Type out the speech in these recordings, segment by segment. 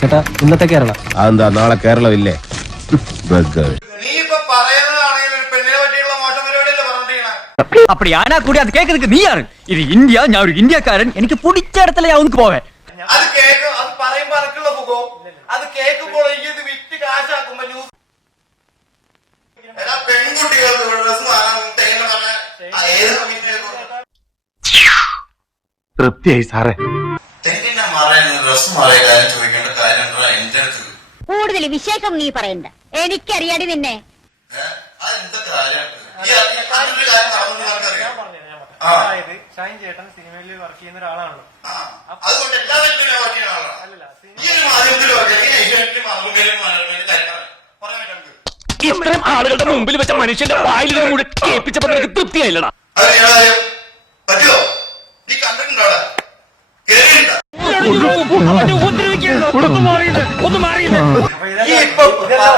ചേട്ടാ ഇന്നത്തെ കേരള അതെന്താ നാളെ കേരളമില്ലേ? அப்படி ஆனா கூட அது கேட்கறதுக்கு நீ யாரு? இது இந்தியா, நான் ஒரு இந்தியாக்காரன். எனக்கு பிடிச்ச இடத்துல அவனுக்கு போவேன். அது கேட்கும், அது പറയുമ്പോൾ അനക്കുള്ള പോകും. അത് കേൾക്കുമ്പോൾ ഇത് വിറ്റ് കാശാക്കുമ്പോൾ ന്യൂസ് എല്ലാ പെൺകുട്ടികൾക്ക് ഡ്രസ് വാങ്ങാൻ തേങ്ങ തൃപ്തിയായി സാറേ. തെങ്ങിന്റെ മറയുന്ന ഡ്രസ് മാറിയ കാര്യം ചോദിക്കേണ്ട കാര്യം എന്റെ അടുത്ത് കൂടുതൽ വിശേഷം നീ പറയണ്ട, എനിക്കറിയാടി നിന്നെ. അതെന്താ കാര്യം? അതായത് ഷൈൻ ചേട്ടൻ സിനിമയിൽ വർക്ക് ചെയ്യുന്ന ഒരാളാണല്ലോ. അതുകൊണ്ട് എല്ലാ വ്യക്തിയും വർക്ക് ചെയ്യുന്ന ആളാണ്. ഈ ഒരു മാധ്യമത്തിൽ വർക്ക് ഇത്രയും ആളുകളുടെ മുമ്പിൽ വെച്ച മനുഷ്യന്റെ വായിൽ കൂടെ കേൾപ്പിച്ചപ്പോൾ എനിക്ക് തൃപ്തിയായില്ലടാ. പറ്റുമോ? നീ കണ്ടിട്ടുണ്ടോ?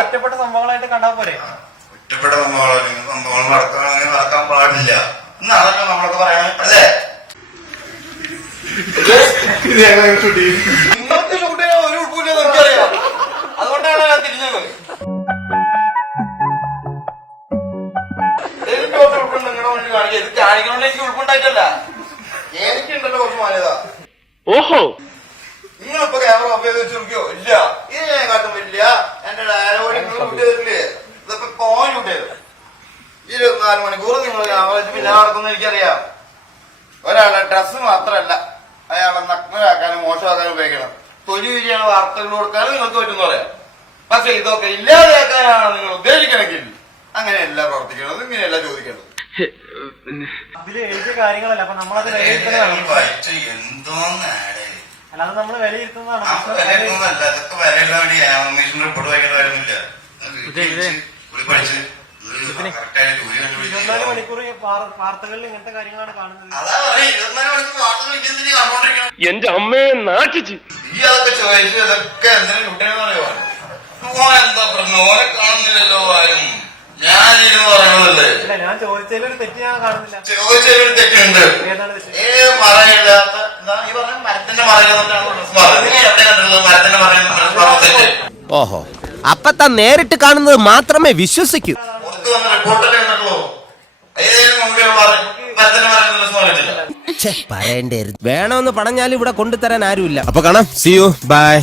ഒറ്റപ്പെട്ട സംഭവങ്ങളായിട്ട് കണ്ടാ പോരെ? ഒറ്റപ്പെട്ട സംഭവങ്ങൾ നടക്കാൻ പാടില്ല എന്നാണല്ലോ നമ്മളൊക്കെ പറയാൻ അല്ലേ? നിങ്ങൾക്ക് ഷൂട്ട് ചെയ്യാൻ ഒരു ഉൾപ്പില്ല നമുക്കറിയാം. അതുകൊണ്ടാണ് ഞാൻ തിരിഞ്ഞത്. എനിക്ക് കുറച്ച് ഉൾപ്പുണ്ട് നിങ്ങളുടെ മുന്നിൽ കാണിക്കുക. ഇത് കാണിക്കണമെങ്കിൽ എനിക്ക് ഉൾപ്പുണ്ടായിട്ടല്ല, എനിക്കുണ്ടല്ലോ കുറച്ച് മാന്യത. ഓഹോ, നിങ്ങളിപ്പോ ക്യാമറ ഓഫ് ചെയ്ത് വെച്ച് നോക്കിയോ? ഇല്ല, ഇത് ഞാൻ കാട്ടും പറ്റില്ല. എന്റെ ഡയലോഗ് നിങ്ങൾ ഷൂട്ട് ചെയ്തിട്ടില്ലേ? ഇതൊക്കെ പോയിൻ ഷൂട്ട് ചെയ്തു. 24 മണിക്കൂർ നിങ്ങൾ ക്യാമറ വെച്ച് പിന്നെ നടക്കുന്ന എനിക്കറിയാം. ഒരാളുടെ ഡ്രസ്സ് മാത്രമല്ല അയാളെ നഗ്നരാക്കാനും മോശമാക്കാനും ഉപയോഗിക്കണം. തൊലി വിരിയാണ് വാർത്തകൾ കൊടുക്കാനും നിങ്ങൾക്ക് പറ്റുന്ന പറയാം. പക്ഷെ ഇതൊക്കെ ഇല്ലാതെയാക്കാനാണ് നിങ്ങൾ ഉദ്ദേശിക്കണമെങ്കിൽ അങ്ങനെയല്ല പ്രവർത്തിക്കേണ്ടത്, ഇങ്ങനെയല്ല ചോദിക്കേണ്ടത്. അതില് എഴുതിയ കാര്യങ്ങളല്ല, അപ്പൊ നമ്മളത് എന്തോന്ന് അല്ലാതെ നമ്മൾ വിലയിരുത്തുന്നതാണ്. ഇതൊക്കെ വരേണ്ട വേണ്ടി ആനിമേഷൻ റിപ്പോർട്ട് വായിക്കേണ്ട കാര്യമൊന്നുമില്ല. പഠിച്ച് 24 മണിക്കൂർ വാർത്തകളിൽ ഇങ്ങനത്തെ കാര്യങ്ങളാണ് കാണുന്നത്. അതാ പറയാ, 24 മണിക്കൂർ വാർത്തകൾ കണ്ടോണ്ടിരിക്കണം. എന്റെ അമ്മയെ നാട്ടിച്ച് ഈ അതൊക്കെ ചോദിച്ചു ഇതൊക്കെ എന്തിനും കുട്ടിയെന്ന് പറയുവാ. എന്താ പ്രശ്നം? ഓനെ കാണുന്നില്ലല്ലോ ആരും. ഞാൻ ഇത് പറയണതല്ലേ? ഇല്ല, ഞാൻ ചോദിച്ചതിലൊരു തെറ്റ് ഞാൻ കാണുന്നില്ല. ചോദിച്ചതിലൊരു തെറ്റുണ്ട്. ഏതാണ് തെറ്റ്? മറയില്ലാത്ത എന്താ ഈ പറഞ്ഞ മരത്തിന്റെ മറയില്ലാത്ത എവിടെ കണ്ടിട്ടുള്ളത്? മരത്തിന്റെ മറയുന്ന. ഓഹോ, അപ്പത്താ നേരിട്ട് കാണുന്നത് മാത്രമേ വിശ്വസിക്കൂ. പുറത്ത് വന്ന റിപ്പോർട്ടല്ലേ കണ്ടിട്ടുള്ളൂ. ഏതെങ്കിലും മുമ്പേ മരത്തിന്റെ മറയുന്ന പറഞ്ഞിട്ടില്ല. പറയണ്ടായിരുന്നു. വേണമെന്ന് പറഞ്ഞാലും ഇവിടെ കൊണ്ടുതരാൻ ആരുമില്ല. അപ്പൊ കാണാം. See you, by.